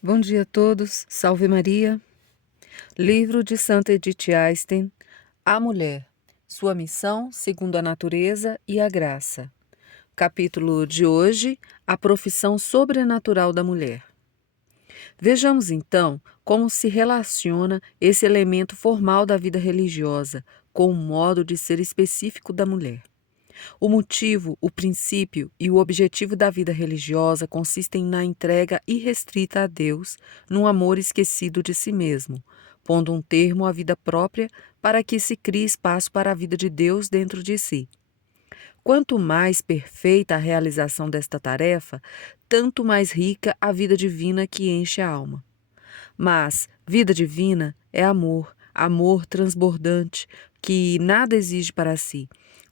Bom dia a todos, salve Maria. Livro de Santa Edith Stein, A Mulher, Sua Missão segundo a Natureza e a Graça. Capítulo de hoje, A Profissão Sobrenatural da Mulher. Vejamos então como se relaciona esse elemento formal da vida religiosa com o modo de ser específico da mulher. O motivo, o princípio e o objetivo da vida religiosa consistem na entrega irrestrita a Deus, num amor esquecido de si mesmo, pondo um termo à vida própria para que se crie espaço para a vida de Deus dentro de si. Quanto mais perfeita a realização desta tarefa, tanto mais rica a vida divina que enche a alma. Mas vida divina é amor, amor transbordante, que nada exige para si,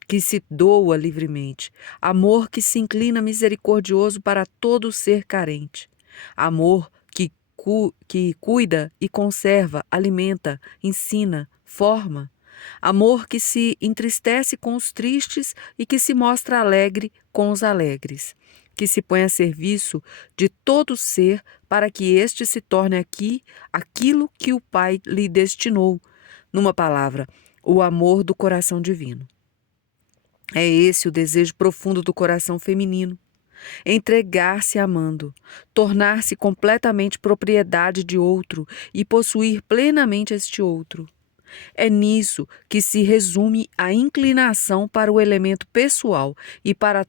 que se doa livremente, amor que se inclina misericordioso para todo ser carente, amor que cuida e conserva, alimenta, ensina, forma, amor que se entristece com os tristes e que se mostra alegre com os alegres, que se põe a serviço de todo ser para que este se torne aqui aquilo que o Pai lhe destinou, numa palavra, o amor do coração divino. É esse o desejo profundo do coração feminino. Entregar-se amando, tornar-se completamente propriedade de outro e possuir plenamente este outro. É nisso que se resume a inclinação para o elemento pessoal e para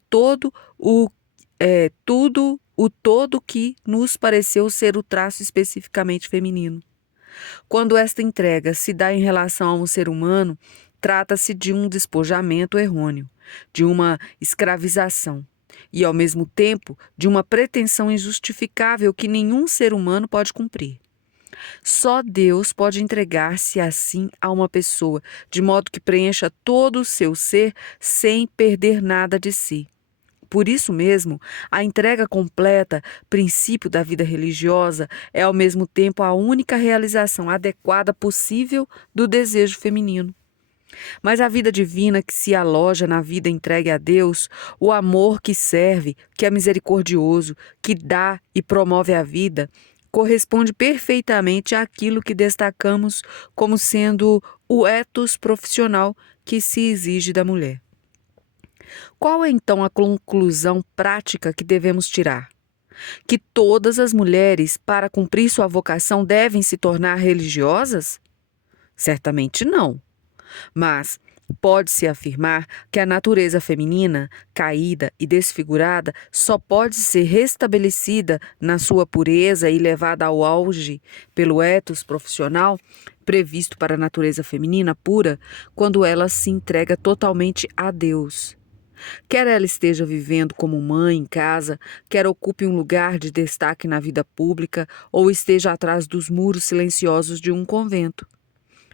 o todo que nos pareceu ser o traço especificamente feminino. Quando esta entrega se dá em relação a um ser humano, trata-se de um despojamento errôneo, de uma escravização e, ao mesmo tempo, de uma pretensão injustificável que nenhum ser humano pode cumprir. Só Deus pode entregar-se assim a uma pessoa, de modo que preencha todo o seu ser sem perder nada de si. Por isso mesmo, a entrega completa, princípio da vida religiosa, é ao mesmo tempo a única realização adequada possível do desejo feminino. Mas a vida divina que se aloja na vida entregue a Deus, o amor que serve, que é misericordioso, que dá e promove a vida, corresponde perfeitamente àquilo que destacamos como sendo o ethos profissional que se exige da mulher. Qual é então a conclusão prática que devemos tirar? Que todas as mulheres, para cumprir sua vocação, devem se tornar religiosas? Certamente não. Mas pode-se afirmar que a natureza feminina, caída e desfigurada, só pode ser restabelecida na sua pureza e levada ao auge pelo ethos profissional previsto para a natureza feminina pura, quando ela se entrega totalmente a Deus. Quer ela esteja vivendo como mãe em casa, quer ocupe um lugar de destaque na vida pública ou esteja atrás dos muros silenciosos de um convento.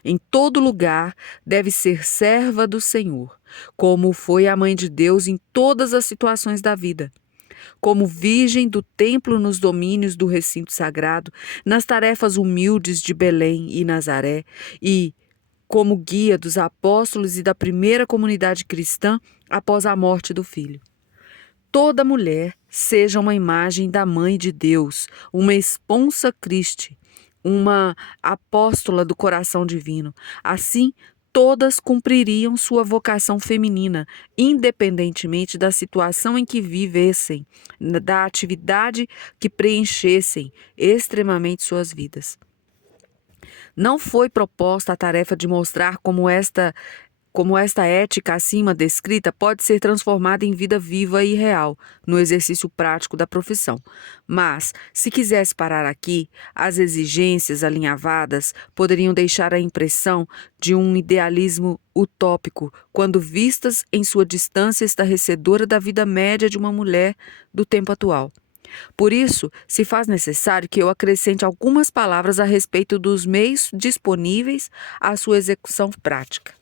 Em todo lugar deve ser serva do Senhor, como foi a Mãe de Deus em todas as situações da vida. Como virgem do templo nos domínios do recinto sagrado, nas tarefas humildes de Belém e Nazaré, e como guia dos apóstolos e da primeira comunidade cristã após a morte do filho. Toda mulher seja uma imagem da Mãe de Deus, uma esponsa Christi, uma apóstola do coração divino. Assim, todas cumpririam sua vocação feminina, independentemente da situação em que vivessem, da atividade que preenchessem extremamente suas vidas. Não foi proposta a tarefa de mostrar como esta ética acima descrita pode ser transformada em vida viva e real, no exercício prático da profissão. Mas, se quisesse parar aqui, as exigências alinhavadas poderiam deixar a impressão de um idealismo utópico, quando vistas em sua distância estarrecedora da vida média de uma mulher do tempo atual. Por isso, se faz necessário que eu acrescente algumas palavras a respeito dos meios disponíveis à sua execução prática.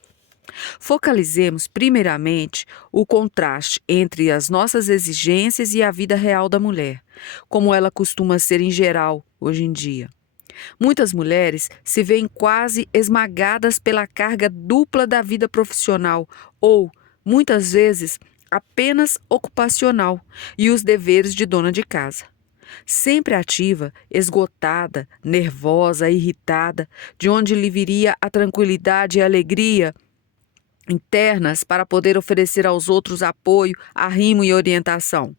Focalizemos, primeiramente, o contraste entre as nossas exigências e a vida real da mulher, como ela costuma ser em geral hoje em dia. Muitas mulheres se veem quase esmagadas pela carga dupla da vida profissional ou, muitas vezes, apenas ocupacional e os deveres de dona de casa. sempre ativa, esgotada, nervosa, irritada, de onde lhe viria a tranquilidade e a alegria internas para poder oferecer aos outros apoio, arrimo e orientação.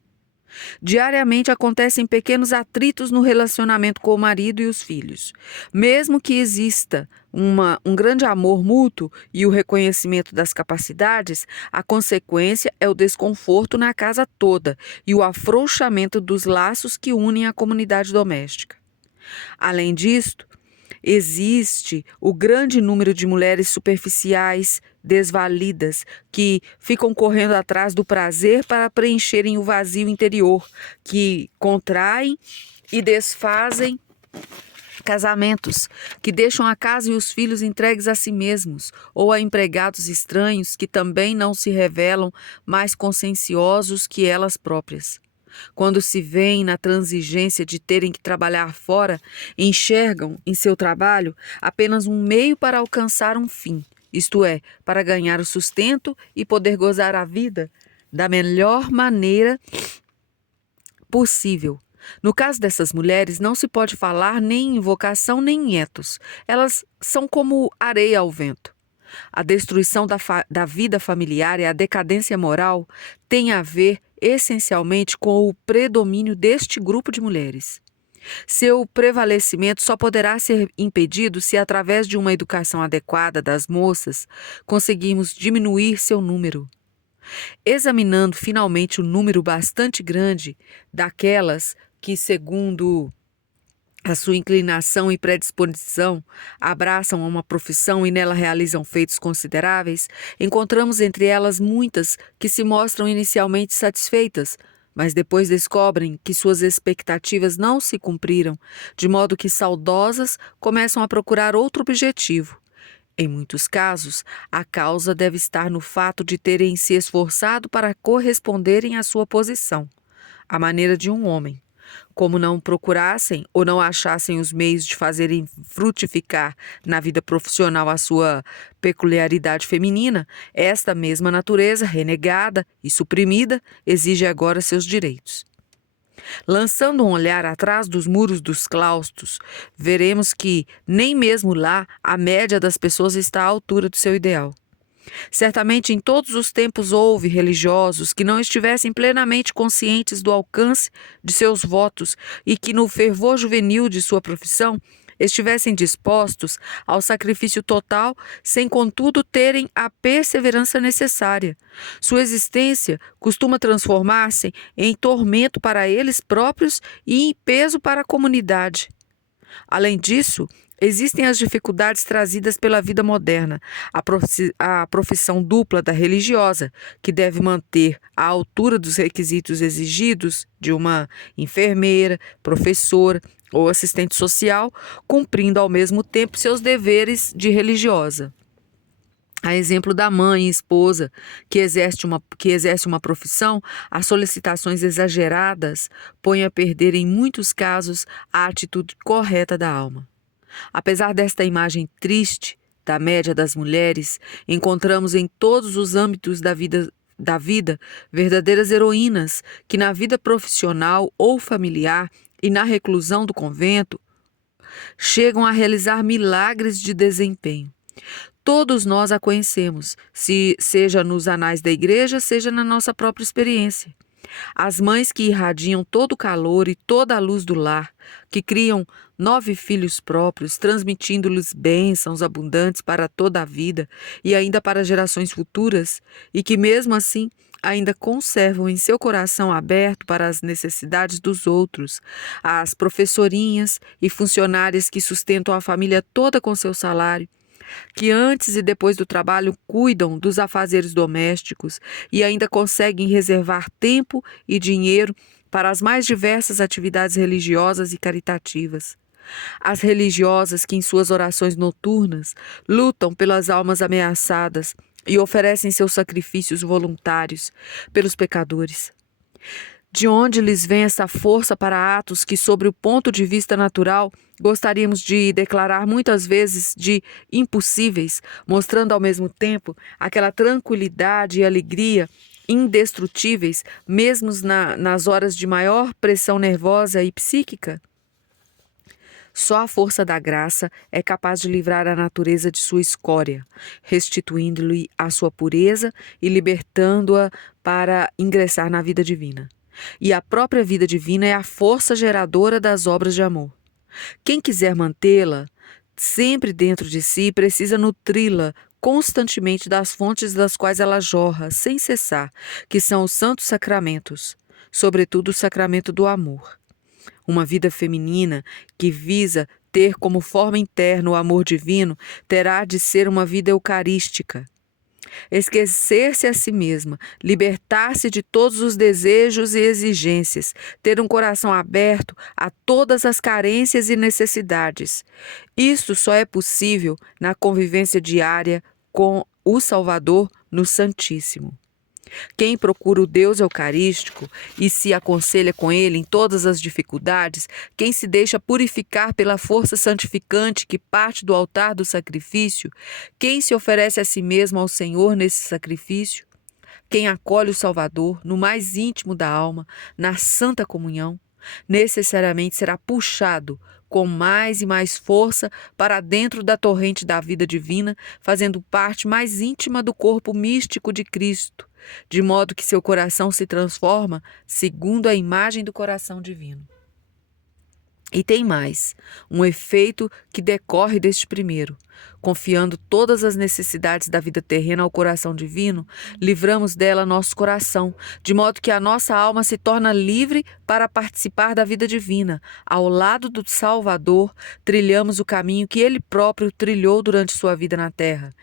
Diariamente acontecem pequenos atritos no relacionamento com o marido e os filhos. Mesmo que exista um grande amor mútuo e o reconhecimento das capacidades, a consequência é o desconforto na casa toda e o afrouxamento dos laços que unem a comunidade doméstica. Além disto, existe o grande número de mulheres superficiais, desvalidas, que ficam correndo atrás do prazer para preencherem o vazio interior, que contraem e desfazem casamentos, que deixam a casa e os filhos entregues a si mesmos, ou a empregados estranhos que também não se revelam mais conscienciosos que elas próprias. Quando se veem na transigência de terem que trabalhar fora, enxergam em seu trabalho apenas um meio para alcançar um fim, isto é, para ganhar o sustento e poder gozar a vida da melhor maneira possível. No caso dessas mulheres, não se pode falar nem em vocação nem em ethos. Elas são como areia ao vento. A destruição da vida familiar e a decadência moral têm a ver essencialmente com o predomínio deste grupo de mulheres. Seu prevalecimento só poderá ser impedido se, através de uma educação adequada das moças, conseguirmos diminuir seu número. Examinando finalmente o número bastante grande daquelas que, segundo a sua inclinação e predisposição, abraçam uma profissão e nela realizam feitos consideráveis, encontramos entre elas muitas que se mostram inicialmente satisfeitas, mas depois descobrem que suas expectativas não se cumpriram, de modo que, saudosas, começam a procurar outro objetivo. Em muitos casos, a causa deve estar no fato de terem se esforçado para corresponderem à sua posição, à maneira de um homem. Como não procurassem ou não achassem os meios de fazerem frutificar na vida profissional a sua peculiaridade feminina, esta mesma natureza, renegada e suprimida, exige agora seus direitos. Lançando um olhar atrás dos muros dos claustros, veremos que nem mesmo lá a média das pessoas está à altura do seu ideal. Certamente em todos os tempos houve religiosos que não estivessem plenamente conscientes do alcance de seus votos e que, no fervor juvenil de sua profissão, estivessem dispostos ao sacrifício total, sem contudo terem a perseverança necessária. Sua existência costuma transformar-se em tormento para eles próprios e em peso para a comunidade. Além disso, existem as dificuldades trazidas pela vida moderna, a profissão dupla da religiosa, que deve manter à altura dos requisitos exigidos de uma enfermeira, professora ou assistente social, cumprindo ao mesmo tempo seus deveres de religiosa. A exemplo da mãe e esposa que exerce uma profissão, as solicitações exageradas põem a perder, em muitos casos, a atitude correta da alma. Apesar desta imagem triste da média das mulheres, encontramos em todos os âmbitos da vida verdadeiras heroínas que, na vida profissional ou familiar e na reclusão do convento, chegam a realizar milagres de desempenho. Todos nós a conhecemos, seja nos anais da igreja, seja na nossa própria experiência. As mães que irradiam todo o calor e toda a luz do lar, que criam 9 filhos próprios, transmitindo-lhes bênçãos abundantes para toda a vida e ainda para gerações futuras, e que mesmo assim ainda conservam em seu coração aberto para as necessidades dos outros, as professorinhas e funcionárias que sustentam a família toda com seu salário, que antes e depois do trabalho cuidam dos afazeres domésticos e ainda conseguem reservar tempo e dinheiro para as mais diversas atividades religiosas e caritativas. As religiosas que, em suas orações noturnas, lutam pelas almas ameaçadas e oferecem seus sacrifícios voluntários pelos pecadores. De onde lhes vem essa força para atos que, sobre o ponto de vista natural, gostaríamos de declarar muitas vezes de impossíveis, mostrando ao mesmo tempo aquela tranquilidade e alegria indestrutíveis, mesmo nas horas de maior pressão nervosa e psíquica? Só a força da graça é capaz de livrar a natureza de sua escória, restituindo-lhe a sua pureza e libertando-a para ingressar na vida divina. E a própria vida divina é a força geradora das obras de amor. Quem quiser mantê-la sempre dentro de si precisa nutri-la constantemente das fontes das quais ela jorra, sem cessar, que são os santos sacramentos, sobretudo o sacramento do amor. Uma vida feminina que visa ter como forma interna o amor divino terá de ser uma vida eucarística. Esquecer-se a si mesma, libertar-se de todos os desejos e exigências, ter um coração aberto a todas as carências e necessidades. Isto só é possível na convivência diária com o Salvador no Santíssimo. Quem procura o Deus eucarístico e se aconselha com ele em todas as dificuldades, quem se deixa purificar pela força santificante que parte do altar do sacrifício, quem se oferece a si mesmo ao Senhor nesse sacrifício, quem acolhe o Salvador no mais íntimo da alma, na santa comunhão, necessariamente será puxado com mais e mais força para dentro da torrente da vida divina, fazendo parte mais íntima do corpo místico de Cristo, de modo que seu coração se transforma segundo a imagem do coração divino. E tem mais, um efeito que decorre deste primeiro. Confiando todas as necessidades da vida terrena ao coração divino, livramos dela nosso coração, de modo que a nossa alma se torna livre para participar da vida divina. Ao lado do Salvador, trilhamos o caminho que ele próprio trilhou durante sua vida na terra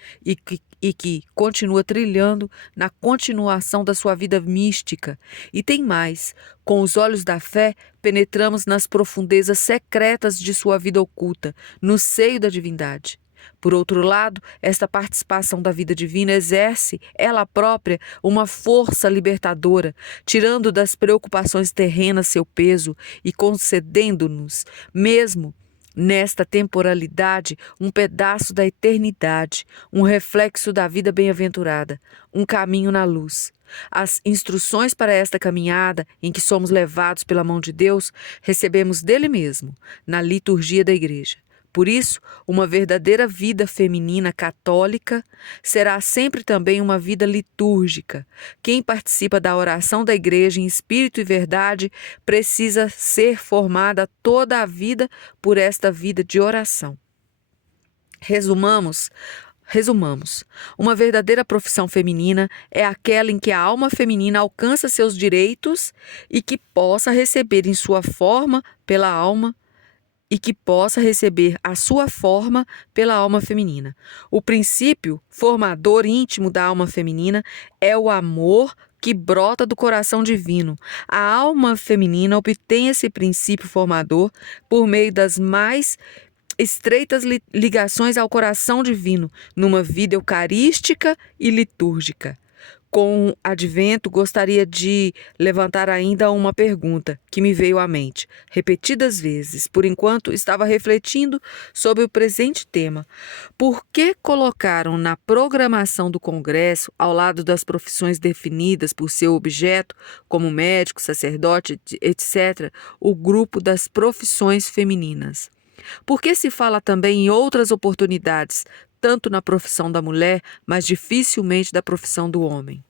e que continua trilhando na continuação da sua vida mística. E tem mais, com os olhos da fé, penetramos nas profundezas secretas de sua vida oculta, no seio da divindade. Por outro lado, esta participação da vida divina exerce, ela própria, uma força libertadora, tirando das preocupações terrenas seu peso e concedendo-nos, mesmo nesta temporalidade, um pedaço da eternidade, um reflexo da vida bem-aventurada, um caminho na luz. As instruções para esta caminhada, em que somos levados pela mão de Deus, recebemos dele mesmo, na liturgia da Igreja. Por isso, uma verdadeira vida feminina católica será sempre também uma vida litúrgica. Quem participa da oração da Igreja em espírito e verdade precisa ser formada toda a vida por esta vida de oração. Resumamos. Uma verdadeira profissão feminina é aquela em que a alma feminina alcança seus direitos e que possa receber em sua forma pela alma e que possa receber a sua forma pela alma feminina. O princípio formador íntimo da alma feminina é o amor que brota do coração divino. A alma feminina obtém esse princípio formador por meio das mais estreitas ligações ao coração divino, numa vida eucarística e litúrgica. Com o advento, gostaria de levantar ainda uma pergunta que me veio à mente, repetidas vezes. Por enquanto, estava refletindo sobre o presente tema. Por que colocaram na programação do Congresso, ao lado das profissões definidas por seu objeto, como médico, sacerdote, etc., o grupo das profissões femininas? Por que se fala também em outras oportunidades, tanto na profissão da mulher, mas dificilmente da profissão do homem?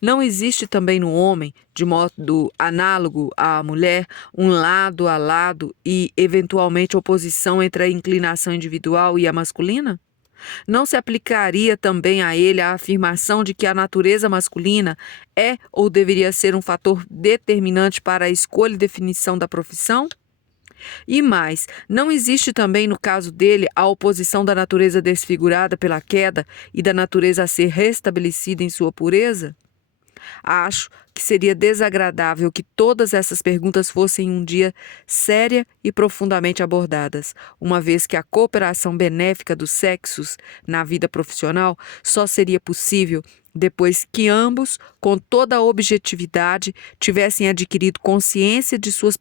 Não existe também no homem, de modo análogo à mulher, um lado a lado e, eventualmente, oposição entre a inclinação individual e a masculina? Não se aplicaria também a ele a afirmação de que a natureza masculina é ou deveria ser um fator determinante para a escolha e definição da profissão? E mais, não existe também no caso dele a oposição da natureza desfigurada pela queda e da natureza a ser restabelecida em sua pureza? Acho que seria desagradável que todas essas perguntas fossem um dia séria e profundamente abordadas, uma vez que a cooperação benéfica dos sexos na vida profissional só seria possível depois que ambos, com toda a objetividade, tivessem adquirido consciência de suas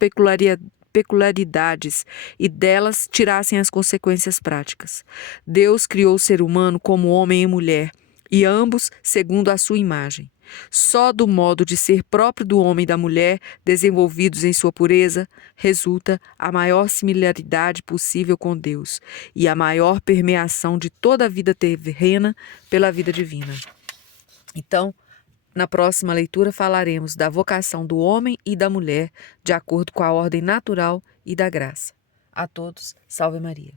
peculiaridades e delas tirassem as consequências práticas. Deus criou o ser humano como homem e mulher, e ambos segundo a sua imagem. Só do modo de ser próprio do homem e da mulher, desenvolvidos em sua pureza, resulta a maior similaridade possível com Deus e a maior permeação de toda a vida terrena pela vida divina. Então, na próxima leitura falaremos da vocação do homem e da mulher de acordo com a ordem natural e da graça. A todos, salve Maria.